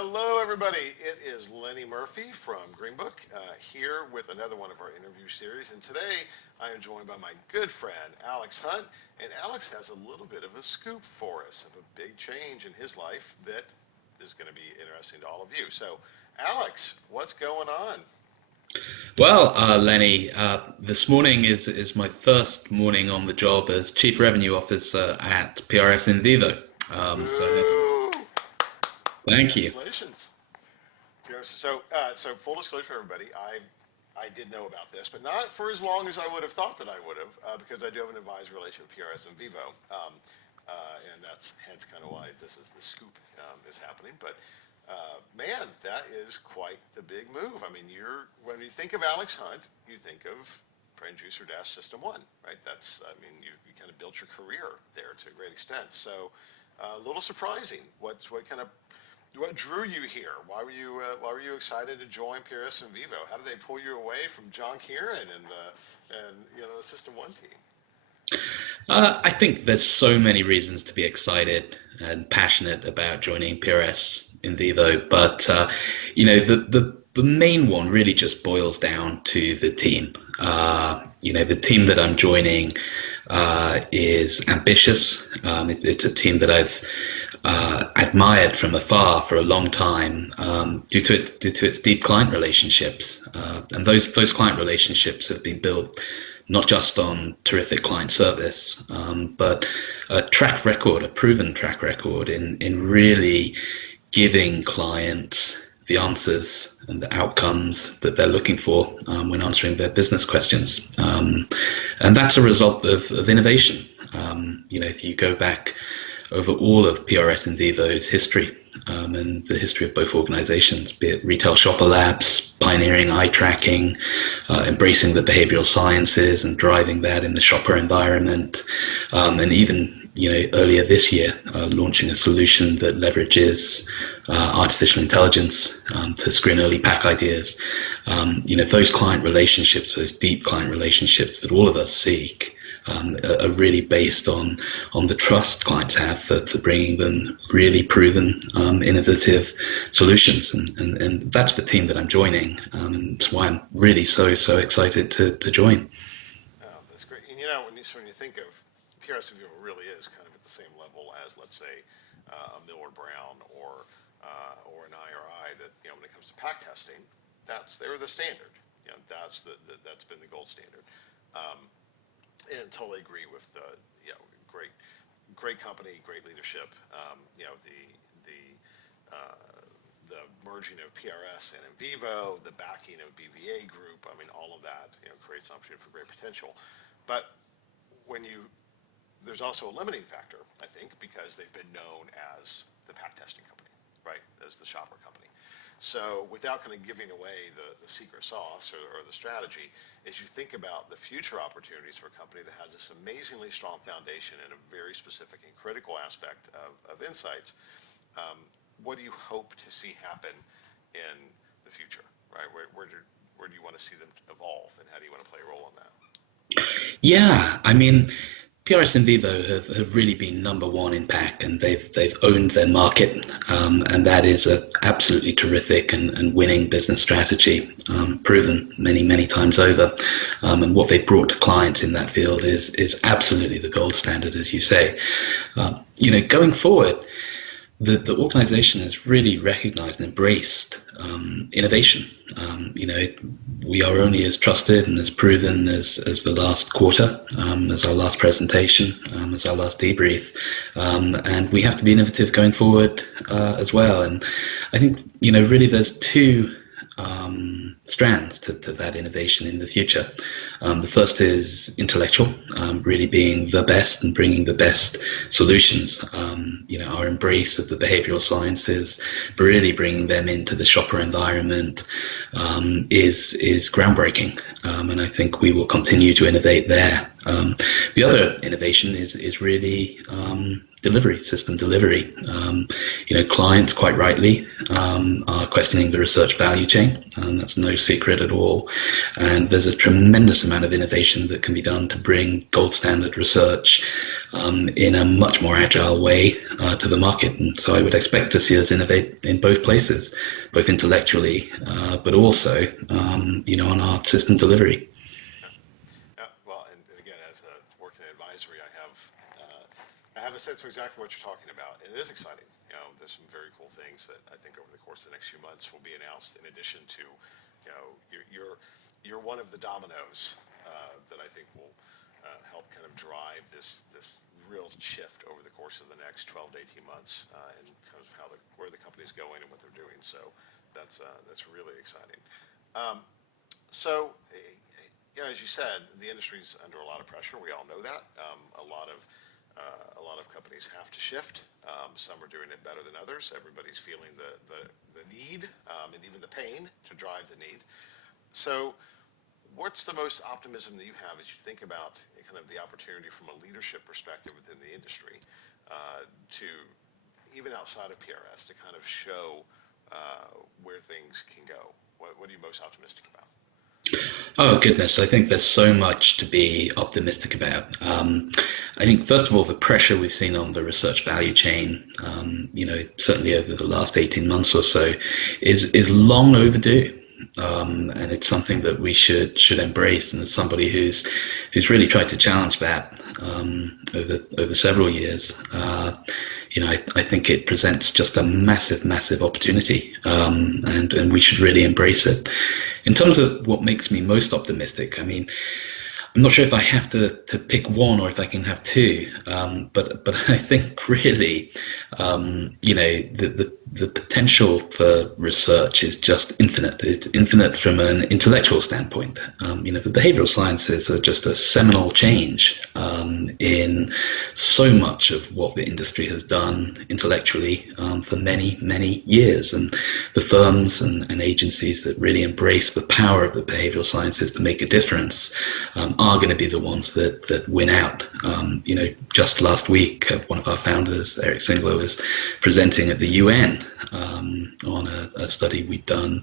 Hello, everybody. It is Lenny Murphy from Green Book here with another one of our interview series. And today I am joined by my good friend, Alex Hunt. And Alex has a little bit of a scoop for us of a big change in his life that is going to be interesting to all of you. So, Alex, what's going on? Well, Lenny, this morning is my first morning on the job as Chief Revenue Officer at PRS in VIVO. Woo! Thank you. Congratulations. So full disclosure, everybody, I did know about this, but not for as long as I would have thought that I would have, because I do have an advised relation with PRS and VIVO, and that's hence kind of why this is the scoop is happening. But man, that is quite the big move. I mean, when you think of Alex Hunt, you think of Brain Juicer Dash System 1, right? I mean, you kind of built your career there to a great extent. So a little surprising. What drew you here? Why were you excited to join PRS and VIVO? How did they pull you away from John Kieran and the System 1 team? I think there's so many reasons to be excited and passionate about joining PRS in VIVO, but the main one really just boils down to the team. The team that I'm joining is ambitious. It's a team that I've admired from afar for a long time due to its deep client relationships, and those client relationships have been built not just on terrific client service, but a proven track record in really giving clients the answers and the outcomes that they're looking for when answering their business questions. And that's a result of innovation. If you go back over all of PRS and VIVO's history and the history of both organizations, be it retail shopper labs, pioneering eye tracking, embracing the behavioral sciences and driving that in the shopper environment, and even earlier this year, launching a solution that leverages artificial intelligence to screen early pack ideas. Those client relationships, those deep client relationships that all of us seek, are really based on the trust clients have for bringing them really proven, innovative solutions, and that's the team that I'm joining, and that's why I'm really so excited to join. Oh, that's great. And when you think of PRS and VIVO, really is kind of at the same level as, let's say, a Millward Brown or an IRI. That when it comes to pack testing, they're the standard. That's been the gold standard. And totally agree with the great company, great leadership. The merging of PRS and VIVO, the backing of BVA Group. I mean, all of that creates an opportunity for great potential. But there's also a limiting factor, I think, because they've been known as the pack testing company, right? As the shopper company. So without kind of giving away the secret sauce or the strategy, as you think about the future opportunities for a company that has this amazingly strong foundation and a very specific and critical aspect of insights, what do you hope to see happen in the future, right? Where do you want to see them evolve, and how do you want to play a role in that? Yeah, I mean, PRS and VIVO have really been number one in pack, and they've owned their market, and that is an absolutely terrific and winning business strategy, proven many times over. And what they brought to clients in that field is absolutely the gold standard, as you say. Going forward, the organization has really recognized and embraced innovation. We are only as trusted and as proven as the last quarter, as our last presentation, as our last debrief, and we have to be innovative going forward as well. And I think really there's two strands to that innovation in the future. The first is intellectual, really being the best and bringing the best solutions. Our embrace of the behavioral sciences, but really bringing them into the shopper environment is groundbreaking, and I think we will continue to innovate there. The other innovation is really system delivery. Clients quite rightly are questioning the research value chain, and that's no secret at all. And there's a tremendous amount of innovation that can be done to bring gold standard research in a much more agile way to the market. And so I would expect to see us innovate in both places, both intellectually, but also, on our system delivery. Yeah, well, and again, as a working in advisory, I have a sense of exactly what you're talking about, and it is exciting. There's some very cool things that I think over the course of the next few months will be announced. In addition to, you're one of the dominoes that I think will help kind of drive this real shift over the course of the next 12 to 18 months, and kind of where the company's going and what they're doing. So that's really exciting. Um, so, as you said, the industry's under a lot of pressure. We all know that. A lot of companies have to shift. Some are doing it better than others. Everybody's feeling the need, and even the pain to drive the need. So, what's the most optimism that you have as you think about kind of the opportunity from a leadership perspective within the industry, to even outside of PRS, to kind of show where things can go? What are you most optimistic about? Oh goodness, I think there's so much to be optimistic about. I think first of all, the pressure we've seen on the research value chain, certainly over the last 18 months or so, is long overdue. And it's something that we should embrace. And as somebody who's really tried to challenge that over several years, I think it presents just a massive opportunity, and we should really embrace it. In terms of what makes me most optimistic, I mean, I'm not sure if I have to pick one or if I can have two, but I think really, the potential for research is just infinite. It's infinite from an intellectual standpoint. The behavioral sciences are just a seminal change in so much of what the industry has done intellectually for many years, and the firms and agencies that really embrace the power of the behavioral sciences to make a difference are going to be the ones that win out. Just last week, one of our founders, Eric Singler, was presenting at the UN on a study we'd done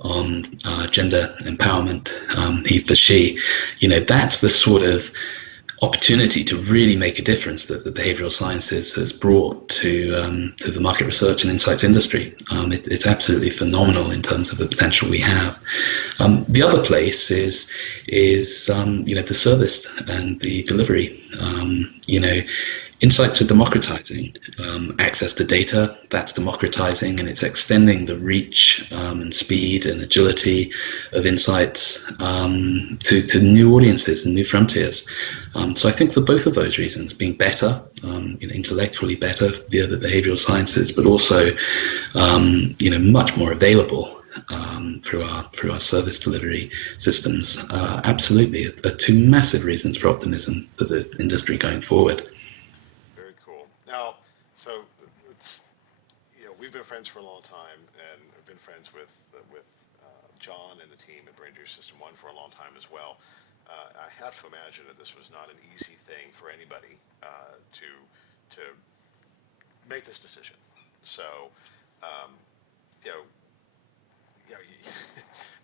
on gender empowerment, he for she. That's the sort of opportunity to really make a difference that the behavioral sciences has brought to the market research and insights industry. It's absolutely phenomenal in terms of the potential we have. The other place is the service and the delivery. Insights are democratizing. Access to data, that's democratizing, and it's extending the reach and speed and agility of insights to new audiences and new frontiers. So I think for both of those reasons, being better, intellectually better via the behavioral sciences, but also much more available through our service delivery systems, absolutely are two massive reasons for optimism for the industry going forward. Very cool. Now, so we've been friends for a long time, and I've been friends with John and the team at President of System1 for a long time as well. I have to imagine that this was not an easy thing for anybody to make this decision. So, you know,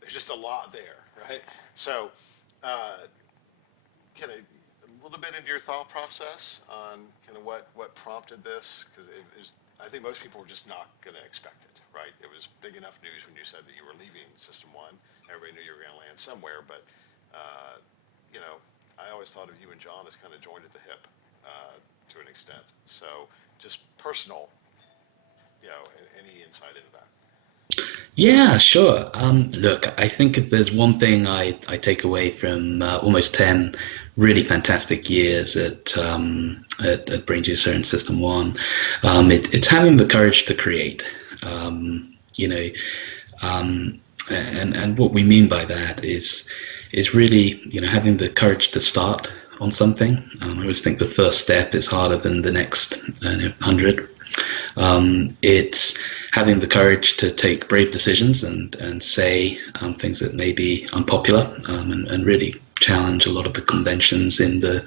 there's just a lot there, right? So, kind of a little bit into your thought process on kind of what prompted this, because I think most people were just not going to expect it, right? It was big enough news when you said that you were leaving System1. Everybody knew you were going to land somewhere, but I always thought of you and John as kind of joined at the hip to an extent. So, just personal, any insight into that? Yeah, sure. Look, I think if there's one thing I take away from almost 10 really fantastic years at Brain Juicer and System1, it's having the courage to create. And what we mean by that is really, having the courage to start on something. I always think the first step is harder than the next 100. It's having the courage to take brave decisions and say things that may be unpopular, and really challenge a lot of the conventions in the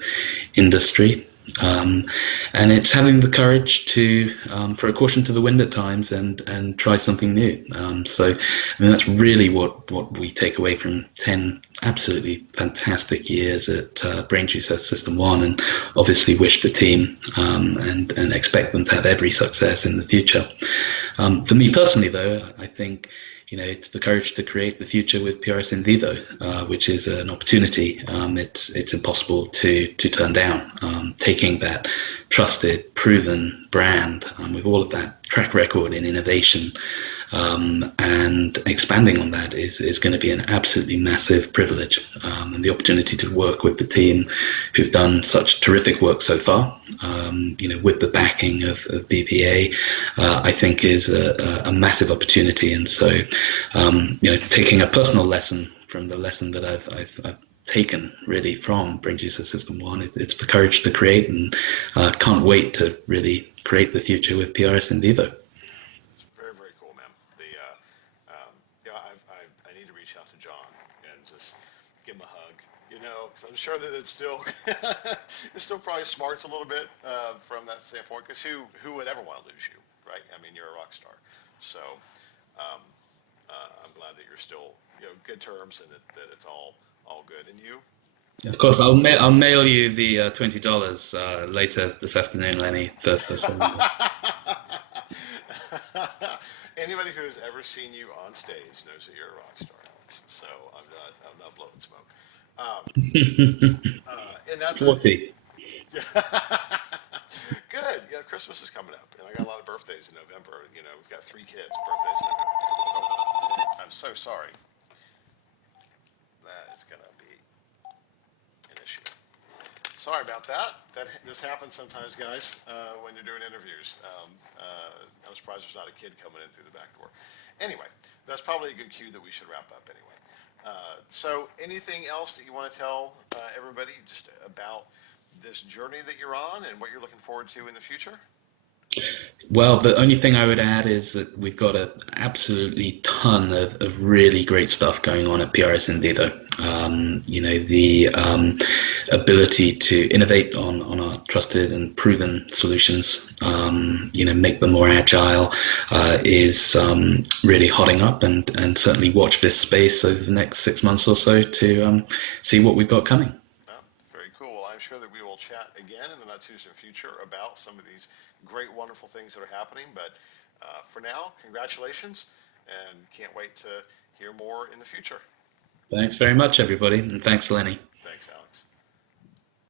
industry. And it's having the courage to throw caution to the wind at times and try something new. So I mean that's really what we take away from 10 absolutely fantastic years at Brain Juice System1, and obviously wish the team and expect them to have every success in the future. For me personally, though, I think it's the courage to create the future with PRS in vivo, which is an opportunity. It's impossible to turn down. Taking that trusted, proven brand with all of that track record in innovation and expanding on that is going to be an absolutely massive privilege. And the opportunity to work with the team who've done such terrific work so far, with the backing of BPA, I think is a massive opportunity. And so, taking a personal lesson from the lesson that I've taken really from Brain Juice System1, it's the courage to create, and can't wait to really create the future with PRS in vivo. Very, very cool, man. I need to reach out to John and just give him a hug, 'cause I'm sure that it's still, it still probably smarts a little bit from that standpoint, because who would ever want to lose you, right? I mean, you're a rock star. So um, I'm glad that you're still, good terms, and that it's all good. And you? Of course, I'll mail you the $20 later this afternoon, Lenny. Anybody who has ever seen you on stage knows that you're a rock star, Alex. So I'm not blowing smoke. And that's a 40. good. Christmas is coming up, and I got a lot of birthdays in November. We've got 3 kids' birthdays in November. Oh, I'm so sorry. That is gonna be an issue. Sorry about that. This happens sometimes, guys, when you're doing interviews. I'm surprised there's not a kid coming in through the back door. Anyway, that's probably a good cue that we should wrap up anyway. So anything else that you want to tell everybody just about this journey that you're on and what you're looking forward to in the future? Well, the only thing I would add is that we've got an absolutely ton of really great stuff going on at PRS in vivo. The ability to innovate on our trusted and proven solutions, make them more agile, is really hotting up, and certainly watch this space over the next 6 months or so to see what we've got coming. Very cool. Well, I'm sure that we will chat again in the not too distant future about some of these great, wonderful things that are happening. But for now, congratulations, and can't wait to hear more in the future. Thanks very much, everybody, and thanks, Lenny. Thanks, Alex.